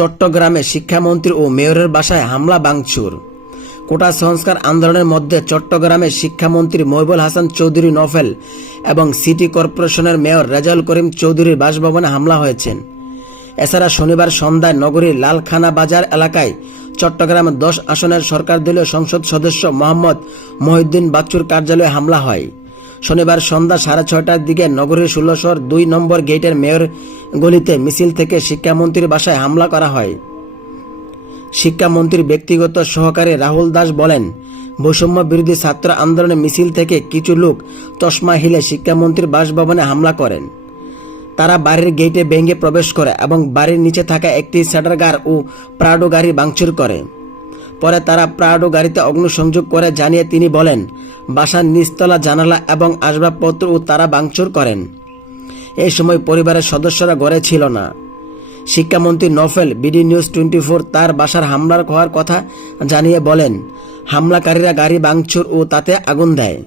চট্টগ্রামে শিক্ষামন্ত্রী ও মেয়রের বাসায় হামলা ভাঙচুর। কোটা সংস্কার আন্দোলনের মধ্যে চট্টগ্রামে শিক্ষামন্ত্রী মহিবুল হাসান চৌধুরী নফেল এবং সিটি কর্পোরেশনের মেয়র রেজাউল করিম চৌধুরীর বাসভবনে হামলা হয়েছেন এছাড়া শনিবার সন্ধ্যায় নগরীর লালখানা বাজার এলাকায় চট্টগ্রামের দশ আসনের সরকার দলীয় সংসদ সদস্য মোহাম্মদ মহিউদ্দিন বাচ্চুর কার্যালয়ে হামলা হয়। শনিবার সন্ধ্যা সাড়ে ছয়টার দিকে নগরীর ষোলোশোর দুই নম্বর গেটের মেয়র গলিতে মিছিল থেকে শিক্ষামন্ত্রীর বাসায় হামলা করা হয়। শিক্ষামন্ত্রীর ব্যক্তিগত সহকারী রাহুল দাস বলেন, বৈষম্য বিরোধী ছাত্র আন্দোলনে মিছিল থেকে কিছু লোক চশমা হিলে শিক্ষামন্ত্রীর বাসভবনে হামলা করেন। তারা বাড়ির গেটে ভেঙে প্রবেশ করে এবং বাড়ির নিচে থাকা একটি স্যাটারগার ও প্রাডো গাড়ি ভাঙচুর করে। পরে তারা প্রাডো গাড়িতে অগ্নিসংযোগ করে জানিয়ে তিনি বলেন বাসার নিস্তলা জানালা এবং আসবাবপত্র ও তারা ভাঙচুর করেন। এই সময় পরিবারের সদস্যরা ঘরে ছিল না। শিক্ষামন্ত্রী Nowfel, BD news twenty four তার বাসার হামলার হওয়ার কথা জানিয়ে বলেন, হামলাকারীরা গাড়ি ভাঙচুর ও তাতে আগুন দেয়।